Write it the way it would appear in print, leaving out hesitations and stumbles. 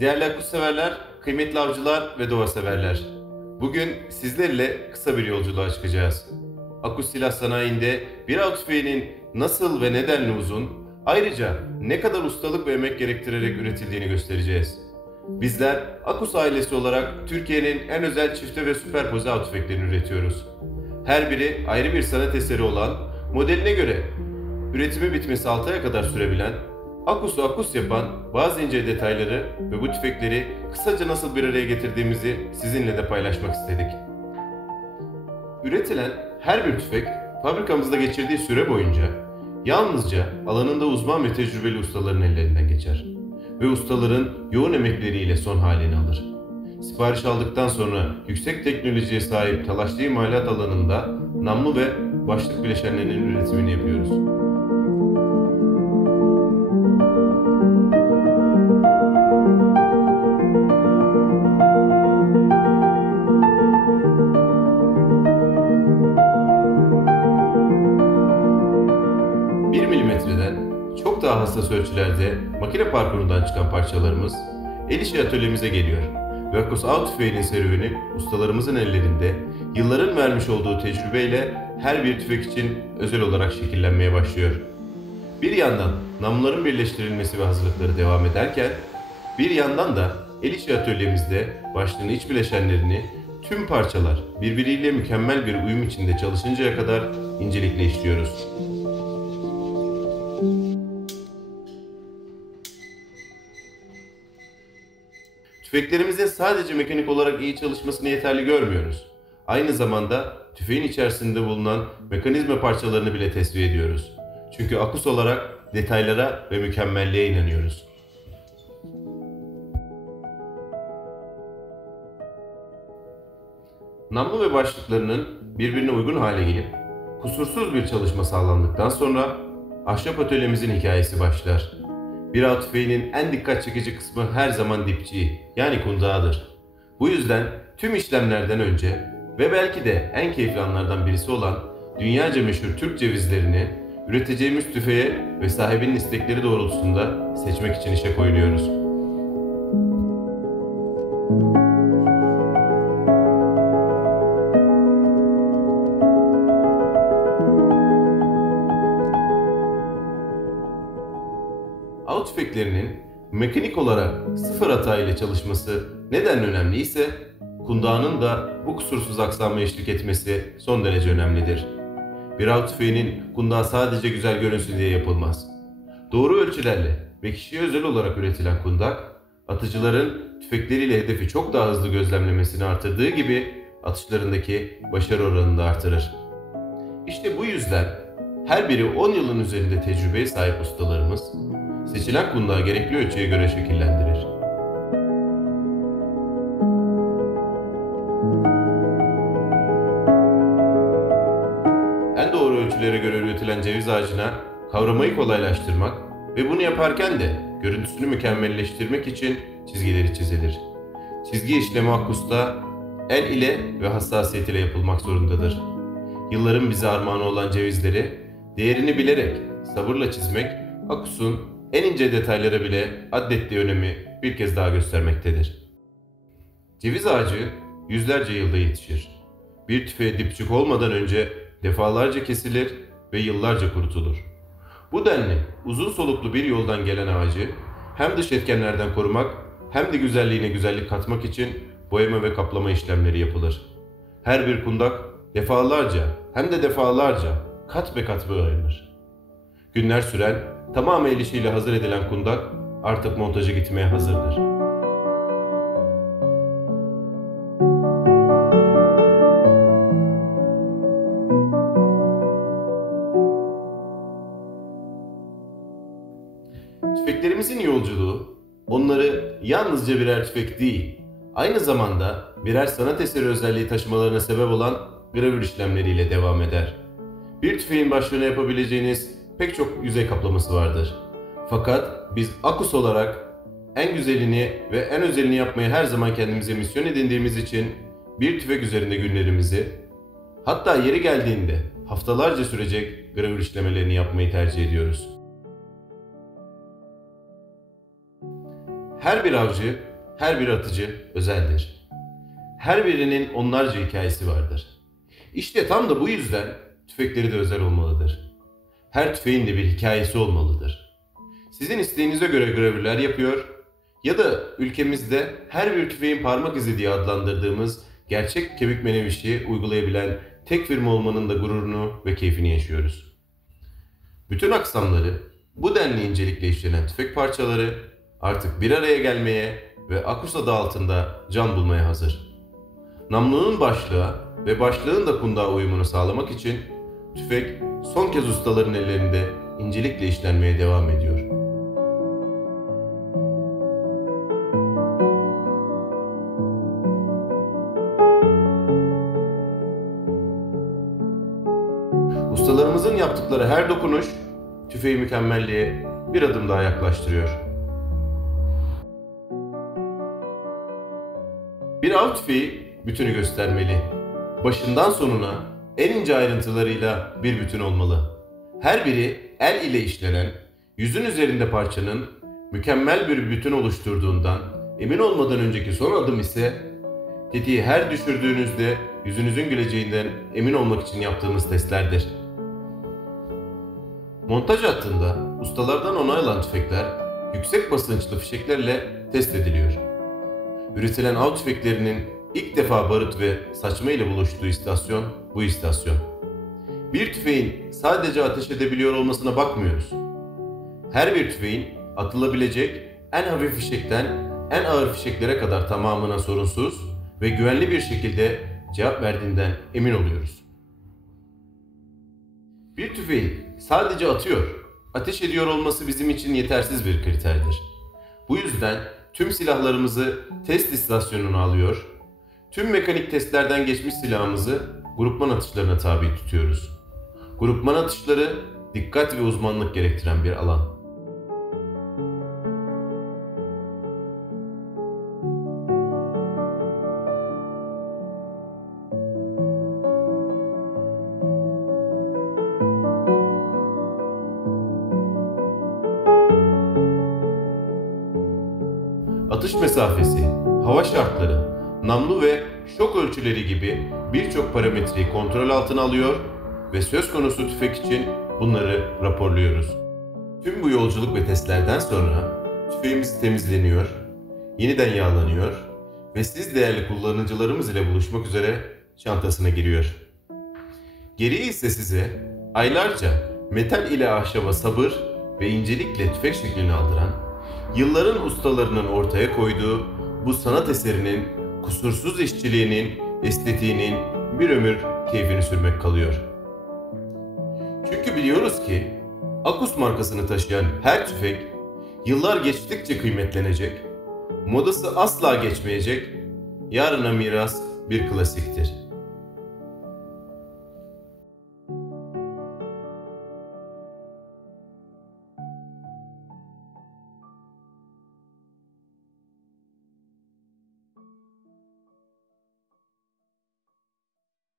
Değerli akış severler, kıymetli avcılar ve doğa severler. Bugün sizlerle kısa bir yolculuğa çıkacağız. Akkuş Silah Sanayi'nde bir av tüfeğinin nasıl ve nedenle uzun, ayrıca ne kadar ustalık ve emek gerektirerek üretildiğini göstereceğiz. Bizler Akkus ailesi olarak Türkiye'nin en özel çifte ve süperpoze av tüfeklerini üretiyoruz. Her biri ayrı bir sanat eseri olan, modeline göre üretimi bitmesi 6 aya kadar sürebilen, Akkus'u Akkus yapan bazı ince detayları ve bu tüfekleri kısaca nasıl bir araya getirdiğimizi sizinle de paylaşmak istedik. Üretilen her bir tüfek fabrikamızda geçirdiği süre boyunca yalnızca alanında uzman ve tecrübeli ustaların ellerinden geçer ve ustaların yoğun emekleriyle son halini alır. Sipariş aldıktan sonra yüksek teknolojiye sahip talaşlı imalat alanında namlu ve başlık bileşenlerinin üretimini yapıyoruz. 1 milimetreden çok daha hassas ölçülerde makine parkurundan çıkan parçalarımız el işi atölyemize geliyor. Ve Akkus av tüfeğinin serüveni ustalarımızın ellerinde yılların vermiş olduğu tecrübeyle her bir tüfek için özel olarak şekillenmeye başlıyor. Bir yandan namluların birleştirilmesi ve hazırlıkları devam ederken, bir yandan da el işi atölyemizde başlığın iç bileşenlerini tüm parçalar birbiriyle mükemmel bir uyum içinde çalışıncaya kadar incelikle işliyoruz. Tüfeklerimizin sadece mekanik olarak iyi çalışmasını yeterli görmüyoruz. Aynı zamanda tüfeğin içerisinde bulunan mekanizma parçalarını bile tesviye ediyoruz. Çünkü Akkus olarak detaylara ve mükemmelliğe inanıyoruz. Namlu ve başlıklarının birbirine uygun hale gelip kusursuz bir çalışma sağlandıktan sonra ahşap atölyemizin hikayesi başlar. Bir av tüfeğinin en dikkat çekici kısmı her zaman dipçiği, yani kundağıdır. Bu yüzden tüm işlemlerden önce ve belki de en keyifli anlardan birisi olan dünyaca meşhur Türk cevizlerini üreteceğimiz tüfeğe ve sahibinin istekleri doğrultusunda seçmek için işe koyuluyoruz. Av tüfeklerinin mekanik olarak sıfır hata ile çalışması neden önemli ise kundağının da bu kusursuz aksama eşlik etmesi son derece önemlidir. Bir av tüfeğinin kundağı sadece güzel görünsün diye yapılmaz. Doğru ölçülerle ve kişiye özel olarak üretilen kundak, atıcıların tüfekleriyle hedefi çok daha hızlı gözlemlemesini artırdığı gibi atışlarındaki başarı oranını da artırır. İşte bu yüzden her biri 10 yılın üzerinde tecrübeye sahip ustalarımız, seçilen kundağı gerekli ölçüye göre şekillendirir. En doğru ölçülere göre üretilen ceviz ağacına kavramayı kolaylaştırmak ve bunu yaparken de görüntüsünü mükemmelleştirmek için çizgileri çizilir. Çizgi işlemi Akkus'ta el ile ve hassasiyet ile yapılmak zorundadır. Yılların bize armağanı olan cevizleri değerini bilerek sabırla çizmek Akkus'un en ince detaylara bile adettiği önemi bir kez daha göstermektedir. Ceviz ağacı yüzlerce yılda yetişir. Bir tüfeğe dipçik olmadan önce defalarca kesilir ve yıllarca kurutulur. Bu denli uzun soluklu bir yoldan gelen ağacı hem dış etkenlerden korumak hem de güzelliğine güzellik katmak için boyama ve kaplama işlemleri yapılır. Her bir kundak defalarca hem de defalarca kat be kat boyanır. Günler süren, tamamı el işiyle hazır edilen kundak artık montaja gitmeye hazırdır. Tüfeklerimizin yolculuğu, onları yalnızca birer tüfek değil, aynı zamanda birer sanat eseri özelliği taşımalarına sebep olan gravür işlemleriyle devam eder. Bir tüfeğin başlığına yapabileceğiniz pek çok yüzey kaplaması vardır. Fakat biz Akkus olarak en güzelini ve en özelini yapmayı her zaman kendimize misyon edindiğimiz için bir tüfek üzerinde günlerimizi, hatta yeri geldiğinde haftalarca sürecek gravür işlemelerini yapmayı tercih ediyoruz. Her bir avcı Her bir atıcı özeldir. Her birinin onlarca hikayesi vardır. İşte tam da bu yüzden tüfekleri de özel olmalıdır. Her tüfeğin de bir hikayesi olmalıdır. Sizin isteğinize göre gravürler yapıyor ya da ülkemizde her bir tüfeğin parmak izi diye adlandırdığımız gerçek kemik menevişi uygulayabilen tek firma olmanın da gururunu ve keyfini yaşıyoruz. Bütün aksamları bu denli incelikle işlenen tüfek parçaları artık bir araya gelmeye ve Akus adı altında can bulmaya hazır. Namlunun başlığa ve başlığın da kundağa uyumunu sağlamak için tüfek son kez ustaların ellerinde incelikle işlenmeye devam ediyor. Ustalarımızın yaptıkları her dokunuş tüfeği mükemmelliğe bir adım daha yaklaştırıyor. Bir av tüfeği bütünü göstermeli. Başından sonuna en ince ayrıntılarıyla bir bütün olmalı. Her biri el ile işlenen, yüzün üzerinde parçanın mükemmel bir bütün oluşturduğundan emin olmadan önceki son adım ise tetiği her düşürdüğünüzde yüzünüzün güleceğinden emin olmak için yaptığımız testlerdir. Montaj hattında ustalardan onay alan tüfekler yüksek basınçlı fişeklerle test ediliyor. Üretilen av tüfeklerinin ilk defa barut ve saçma ile buluştuğu istasyon bu istasyon. Bir tüfeğin sadece ateş edebiliyor olmasına bakmıyoruz. Her bir tüfeğin atılabilecek en hafif fişekten en ağır fişeklere kadar tamamına sorunsuz ve güvenli bir şekilde cevap verdiğinden emin oluyoruz. Bir tüfeğin sadece atıyor, ateş ediyor olması bizim için yetersiz bir kriterdir. Bu yüzden tüm silahlarımızı test istasyonuna alıyor, tüm mekanik testlerden geçmiş silahımızı grupman atışlarına tabi tutuyoruz. Grupman atışları dikkat ve uzmanlık gerektiren bir alan. Atış mesafesi, hava şartları, namlu ve şok ölçüleri gibi birçok parametreyi kontrol altına alıyor ve söz konusu tüfek için bunları raporluyoruz. Tüm bu yolculuk ve testlerden sonra tüfeğimiz temizleniyor, yeniden yağlanıyor ve siz değerli kullanıcılarımız ile buluşmak üzere çantasına giriyor. Geriye ise size aylarca metal ile ahşaba sabır ve incelikle tüfek şeklini aldıran, yılların ustalarının ortaya koyduğu bu sanat eserinin kusursuz işçiliğinin, estetiğinin bir ömür keyfini sürmek kalıyor. Çünkü biliyoruz ki Akus markasını taşıyan her tüfek yıllar geçtikçe kıymetlenecek, modası asla geçmeyecek, yarına miras bir klasiktir.